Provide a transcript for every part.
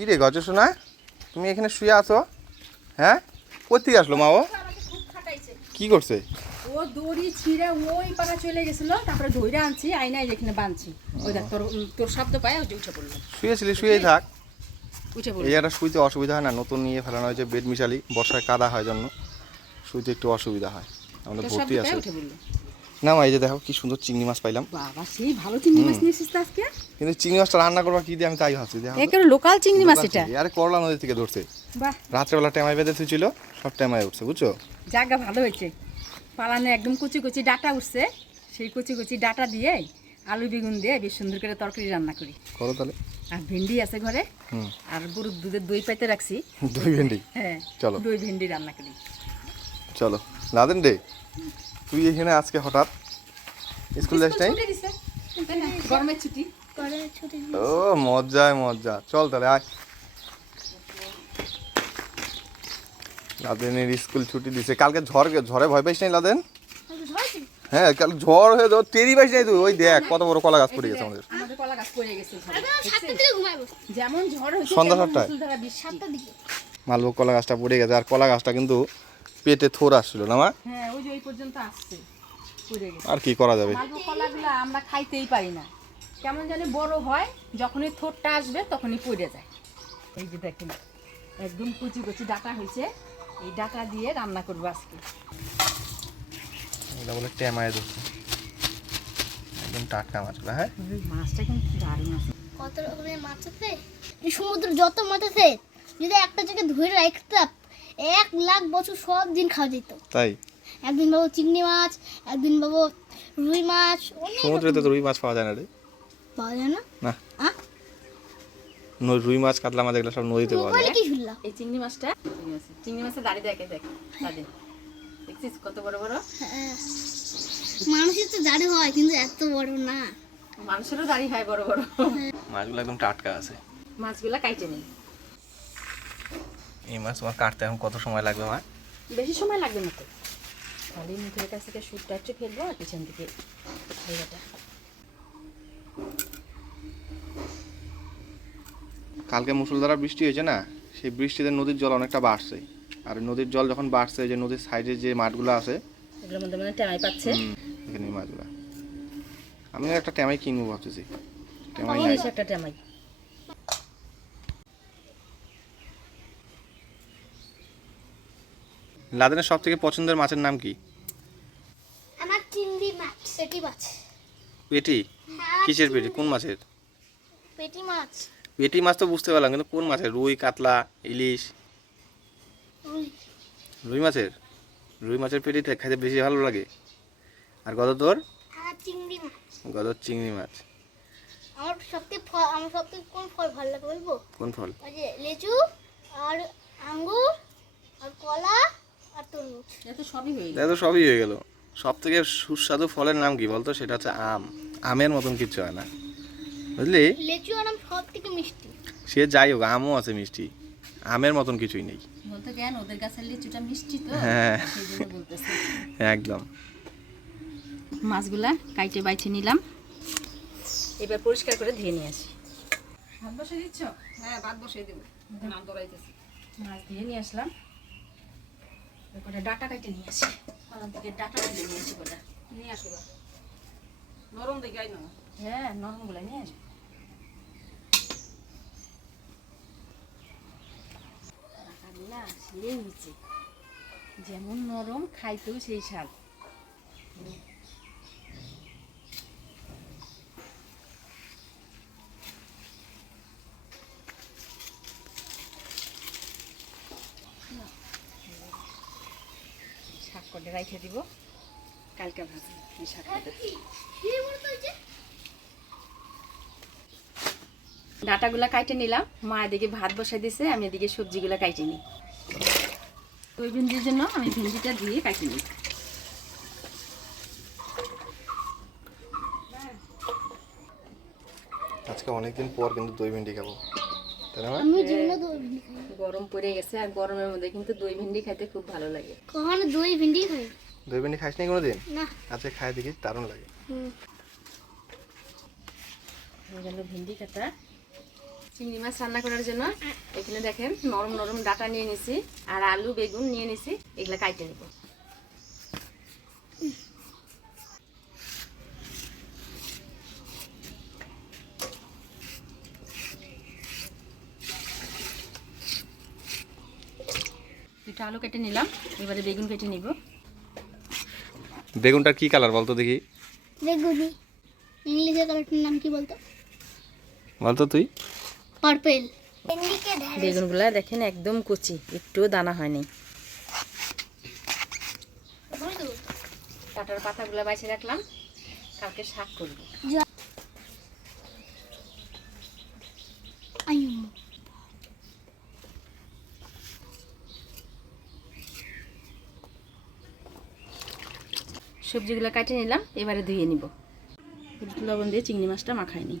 কি রে গজ শোনা, তুমি এখানে শুয়ে আছো? হ্যাঁ, কোথেকে আসলো মা? ও কি করছে? ও দড়ি ছিঁড়ে ওই পাড়া চলে গেছিল, তারপরে ধইরে আনছি, আইনাই যেখানে বাঁধছি। ওই দেখ তোর তোর শব্দ পায় ওই যে উঠে পড়লো। শুয়েছিলি, শুয়েই থাক। উঠে পড়লো। এই একটা শুইতে অসুবিধা হয় না, নতুন নিয়ে ফেলানো হয়েছে বেড মিশালি, বর্ষায় কাদা হয় জন্য শুইতে একটু অসুবিধা হয়। আমাদের তোর ভর্তি শব্দ আছে পায় উঠে পড়লো। না মা, এই যে দেখো কি সুন্দর চিংড়ি মাছ পাইলাম। বাবা সেই ভালো চিংড়ি মাছ নিয়ে এসেছিস তো আজকে। কিন্তু চিংড়ি মাছটা রান্না করবা কি দিয়ে আমি তাই ভাবছি। একেবারে লোকাল চিংড়ি মাছ এটা। আরে করলা নদী থেকে ধরছে, বাহ, রাত্রেবেলা টেমাই বেঁধে ছিল, সব টেমাই উঠছে বুঝছো। জায়গা ভালো হয়েছে, পালানে একদম কুচি কুচি ডাটা উঠছে। সেই কুচি কুচি ডাটা দিয়ে আলু বেগুন দিয়ে বেশ সুন্দর করে তরকারি রান্না করি। করো তাহলে। আর ভেন্ডি আছে ঘরে, আর গরুর দুধের দই পাইতে রাখছি। দই ভেন্ডি, হ্যাঁ চলো দই ভেন্ডি রান্না করি। চলো। লাদেন রে, তুই এখানে আজকে হঠাৎ স্কুল যাস নাই? ছুটি দিছে, গরমের ছুটি। ও মজায় মজা, চল তাহলে আয়। লাদেনের স্কুল ছুটি দিছে কালকে। ঝড়ে ভয় পাইস নাই লাদেন? হ্যাঁ, কাল ঝড় হয়ে যাও, টেরি পাইস নাই তুই? ওই দেখ কত বড় কলা গাছ পড়ে গেছে আমাদের। আমাদের কলা গাছ পড়ে গেছে যেমন ঝড় হয়েছে সন্ধ্যা তেমন 7টায় মুষলধারা বৃষ্টি। মালভোগ কলা গাছটা পড়ে গেছে, আর কলা গাছটা কিন্তু পেটে থোর আসছিল না মা। হ্যাঁ ওই যে ওই পর্যন্ত আসছে, পড়ে গেছে। আর কি করা যাবে? মালভোগ কলাগুলা আমরা খাইতেই পারি না, কেমন জানি বড় হয়, যখনই থোরটা আসবে তখনই পড়ে যায়। এই যে দেখেন একদম কুচি কুচি ডাটা হয়েছে, এই ডাটা দিয়ে রান্না করবো আজকে। এটা বলে টেমায় ধরছে, একদম টাটকা মাছগুলো। হ্যাঁ, মাছটা কিন্তু দারুণ আছে। কত রকমের মাছ আছে, এই সমুদ্র যত মাছ আছে, যদি একটা জায়গায় ধরে রাখতাম 1,00,000 বছর সব দিন খাওয়া যেত। তাই একদিন পাবো চিংড়ি মাছ, একদিন পাবো রুই মাছ, সমুদ্রে তো রুই মাছ পাওয়া যায় না রে। পাওয়া যায় না। না, আহ? রুই মাছ কাতলা মাছ এগুলো সব নদীতে পাওয়া যায়। মোবাইলে কি শুনলাম? এই চিংড়ি মাছটা, চিংড়ি মাছের দাড়ি দেখে দেখ, দাড়ি দেখছিস কত বড় বড়। হ্যাঁ, মানুষের তো দাড়ি হয় কিন্তু এত বড় না। মানুষেরও দাড়ি হয় বড় বড়। মাছগুলো একদম টাটকা আছে। মাছগুলা কাইটে নেই। এই মাছ তোমার কাটতে এখন কত সময় লাগবে মা? বেশি সময় লাগবে না তো, খালি মুখের কাছ থেকে সুটটা একটু ফেলবো আর পিছন থেকে খাইবাটা। কালকে মুষলধারা বৃষ্টি হয়েছে না, সেই বৃষ্টিতে নদীর জল অনেকটা বাড়ছে। আর নদীর জল যখন বাড়ছে, যে নদীর সাইডে যে মাঠগুলো আছে এগুলোর মধ্যে মানে টেমাই পাচ্ছে। এখানে এই মাছগুলো। আমিও একটা টেমাই কিনবো ভাবতেছি, টেমাই নাই। আমার একটা টেমাই। লাদেনের সব থেকে পছন্দের মাছের নাম কি? আমার চিংড়ি মাছ, পেটি মাছ। পেটি? কিসের পেটি? কোন মাছের পেটি মাছ? পেটি মাছ তো বুঝতে পারলাম, কিন্তু কোন মাছের? রুই, কাতলা, ইলিশ? রুই। রুই মাছের? রুই মাছের পেটিতে খাইতে বেশি ভালো লাগে। আর গদ তোর? আর চিংড়ি মাছ। গদর চিংড়ি মাছ। আমার সবথেকে কোন ফল ভালো লাগে বলবো? কোন ফল? ওই যে লিচু আর আঙ্গুর আর কলা আর তরমুজ। এটা সবই হয়ে এটা তো সবই হয়ে গেল। সব থেকে সুস্বাদু ফলের নাম কি বলতো? সেটা হচ্ছে আম। আমের মতন কিচ্ছু হয় না, বুঝলি? লিচু আর আম সব থেকে মিষ্টি। সে যাই হোক, আমও আছে মিষ্টি, আমের মতন কিছুই নেই। বলতে কেন, ওদের গাছের লিচুটা মিষ্টি তো, হ্যাঁ সেই জন্য বলতেছে। একদম। মাছগুলা কাইটে বাইছে নিলাম, এবার পরিষ্কার করে ধুয়ে নিয়ে আসি। ভাত বসে দিচ্ছ? হ্যাঁ ভাত বসিয়ে দেবো, নাম দৌড়াইতেছি। মাছ ধুয়ে নিয়ে আসলাম, কটা ডাটা কাইটে নিয়ে আসি। ওখান থেকে ডাটা কাইটে নিয়ে আসি, কটা নিয়ে আসবো। নরম দেখাই না? হ্যাঁ নরমগুলো নিয়ে আসবো। ডাটাগুলা সেই হয়েছে, যেমন নরম খাইতেও সেই স্বাদ। শাক করে রাইখে দিব, কালকে ভাজি এই শাক করে। ডাটাগুলা কাইটে নিলাম, মা এদিকে ভাত বসাই দিছে, আমি এদিকে সবজিগুলা কাইটে নিই। দই ভেন্ডির জন্য আমি ভেন্ডিটা ধুয়ে কাইটে নিই। আজকে অনেকদিন পর কিন্তু দই ভেন্ডি খাবো, তাই না? আমি জীবনে দই ভেন্ডি খাই। গরম পড়ে গেছে, আর গরমের মধ্যে কিন্তু দই ভেন্ডি খাইতে খুব ভালো লাগে। কখনো দই ভেন্ডি খাই দই ভেন্ডি খাইস নি কোনোদিন? না। আজকে খাই দেখি, দারুণ লাগে। হুম। হয়ে গেল ভেন্ডি কাটা। চিংড়ি মাছ রান্না করার জন্য এখানে দেখেন নরম নরম ডাটা নিয়ে নিছি আর আলু বেগুন নিয়ে নিছি, এগুলা কাটে নেব। দুটো আলু কেটে নিলাম, এবারে বেগুন কেটে নিব। বেগুনটার কি কালার বলতো দেখি? বেগুনি। ইংলিশে কালারটার নাম কি বলতো? বলতো তুই। পার্পল। বেগুনগুলা দেখেন একদম কুচি, একটুও দানা হয়নি। কাটার পাতাগুলো বাইছে রাখলাম, কালকে শাক করব। সবজিগুলো কাটে নিলাম, এবারে ধুয়ে নিব। হলুদ লবণ দিয়ে চিংড়ি মাছটা মাখাই নিই।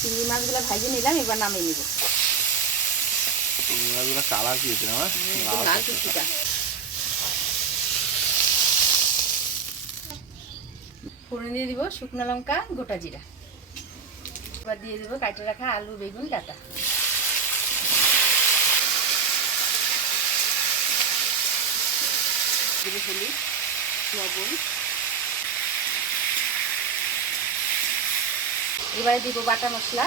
চিংড়ি মাছগুলো ভাজে নিলাম, এবার নামিয়ে নিব। কালার কি হয়েছে না? লাল টুকটুকা। ফোড়ন দিয়ে দিব শুকনো লঙ্কা গোটা জিরা, এবার দিয়ে দেবো কাটে রাখা আলু বেগুন ডাটা। দেবো হলুদ লবণ, এবারে দিব বাটা মশলা,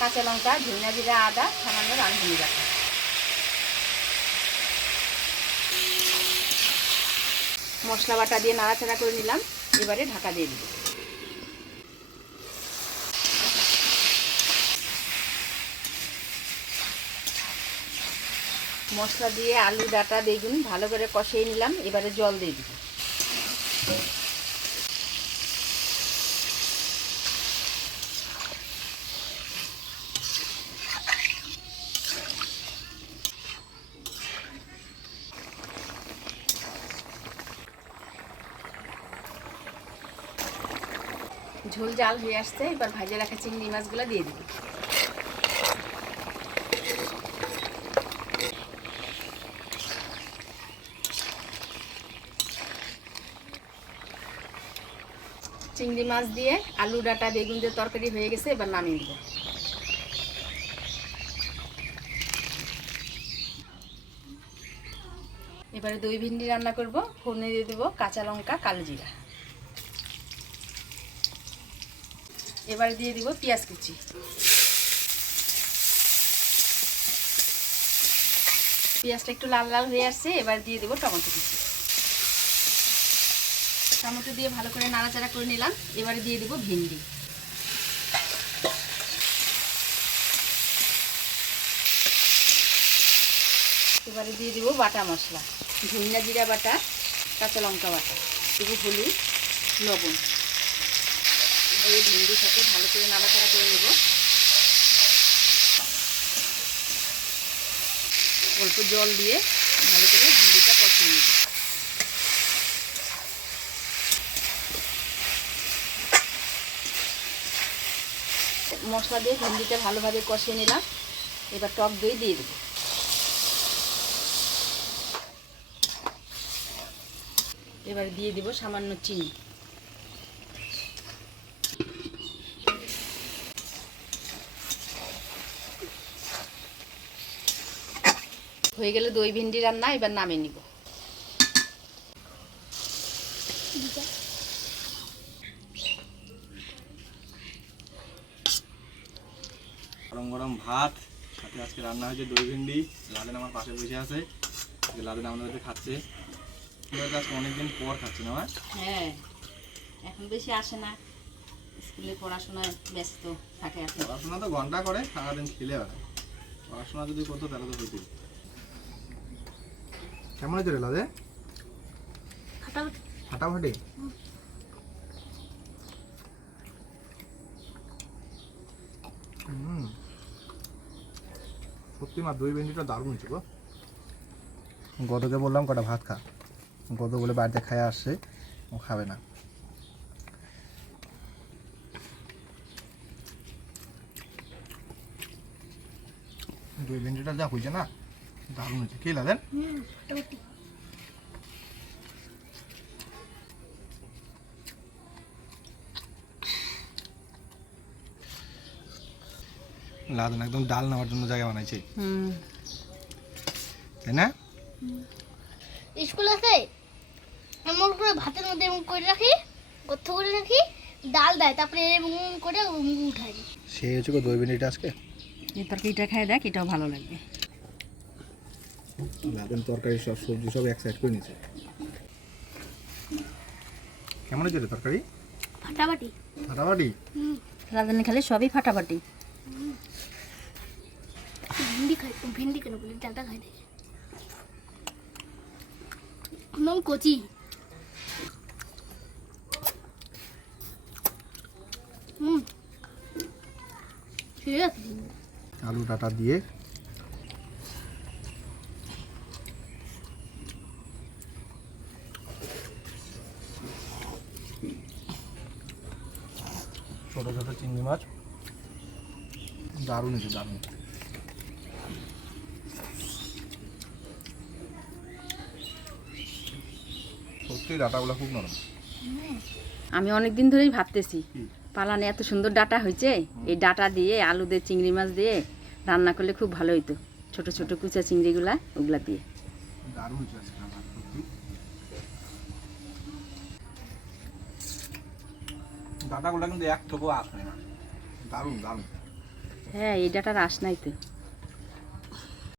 কাঁচা লঙ্কা ধনিয়া জিরা আদা সামান্য রাঁধুনি বাটা। মশলা বাটা দিয়ে নাড়াচাড়া করে নিলাম, এবারে ঢাকা দিয়ে দিব। মশলা দিয়ে আলু ডাটা বেগুন ভালো করে কষিয়ে নিলাম, এবারে জল দিয়ে দিব। ঝোল জাল হয়ে আসছে, এবার ভাজে রাখা চিংড়ি মাছগুলো দিয়ে দিব। চিংড়ি মাছ দিয়ে আলু ডাটা বেগুন দিয়ে তরকারি হয়ে গেছে, এবার নামিয়ে দিব। এবারে দই ভিন্ডি রান্না করব, ফোড়নে দিয়ে দেবো কাঁচা লঙ্কা কালো জিরা, এবার দিয়ে দিব পেঁয়াজ কুচি। পেঁয়াজটা একটু লাল লাল হয়ে আসছে, এবার দিয়ে দেবো টমেটো কুচি। টমেটো দিয়ে ভালো করে নাড়াচাড়া করে নিলাম, এবারে দিয়ে দেবো ভিন্ডি। এবারে দিয়ে দেবো বাটা মশলা, ধনিয়া জিরা বাটা কাঁচা লঙ্কা বাটা, দেবো হলুদ লবণ দিয়ে ভিন্ডির সাথে ভালো করে নাড়াচাড়া করে নেব। অল্প জল দিয়ে ভালো করে ভিন্ডিটা কষিয়ে নেব। মশলা দিয়ে ভিন্ডিটা ভালোভাবে কষিয়ে নিলাম, এবার টক দই দিয়ে দেবো। এবার দিয়ে দিব সামান্য চিনি। হয়ে গেলে দই ভিন্ডি রান্না, এবার নামিয়ে নিব। গরম গরম ভাত সাথে আজকে রান্না হয়েছে দই ভিন্ডি। লাদেন আমার পাশে বসে আছে, লাদেন আমাদের বাড়িতে খাচ্ছে। আজকে অনেকদিন পর খাচ্ছে না? হ্যাঁ, এখন বেশি আসে না, স্কুলে পড়াশোনায় ব্যস্ত থাকে। এখন পড়াশোনা তো ঘন্টা করে, সারাদিন খেলে বেড়ায়। পড়াশোনা যদি করতো তাহলে তো হইতই। কেমন হয়েছে রে লাদে? ফাটাফাটি। সত্যি মা দই ভেন্ডিটা দারুণ হয়েছে গো। গদকে বললাম কটা ভাত খা, গদ বলে বাড়িতে খায় আসছে, ও খাবে না। দই ভেন্ডিটা যা হয়েছে না, দারুণ হয়েছে। কে লাদেন? লাদেন একদম ডাল নেওয়ার জন্য জায়গা বানাইছে, তাই না? স্কুল আছে এমন করে ভাতের মধ্যে এমন করে রাখি, গর্ত করে রাখি, ডাল দেয়, তারপরে এমন করে উঠাই। সে হচ্ছে দই ভেন্ডিটা আজকে এই তরকারিটা খাই দেখ, এটাও ভালো লাগবে। লাদেন তরকারি সব সবজি সব এক সাইড করে নিয়েছে। কেমন হয়েছে রে তরকারি? ফাটাফাটি। ফাটাফাটি। রাঁধুনি খালি সবই ফাটাফাটি। ভিন্ডি খাই, ভিন্ডি কেন বলি, ডালটা খাই দেখি একদম কচি। ঠিক আছে। আলু ডাটা দিয়ে ছোট ছোট চিংড়ি মাছ, দারুণ হয়েছে, দারুণ। সত্যি ডাটাগুলো খুব নরম। আমি অনেক দিন ধরেই ভাবতেছি পালানে এত সুন্দর ডাটা হয়েছে, এই ডাটা দিয়ে আলু দিয়ে চিংড়ি মাছ দিয়ে রান্না করলে খুব ভালো হইতো, ছোট ছোট কুচা চিংড়িগুলা ওগুলা দিয়ে। দারুণ হয়েছে আজকে রান্না, সত্যি। ডাটাগুলো কিন্তু এক থোকও আসবে না, দারুণ দারুণ। হ্যাঁ, এই ডাটার আশ নাই তো।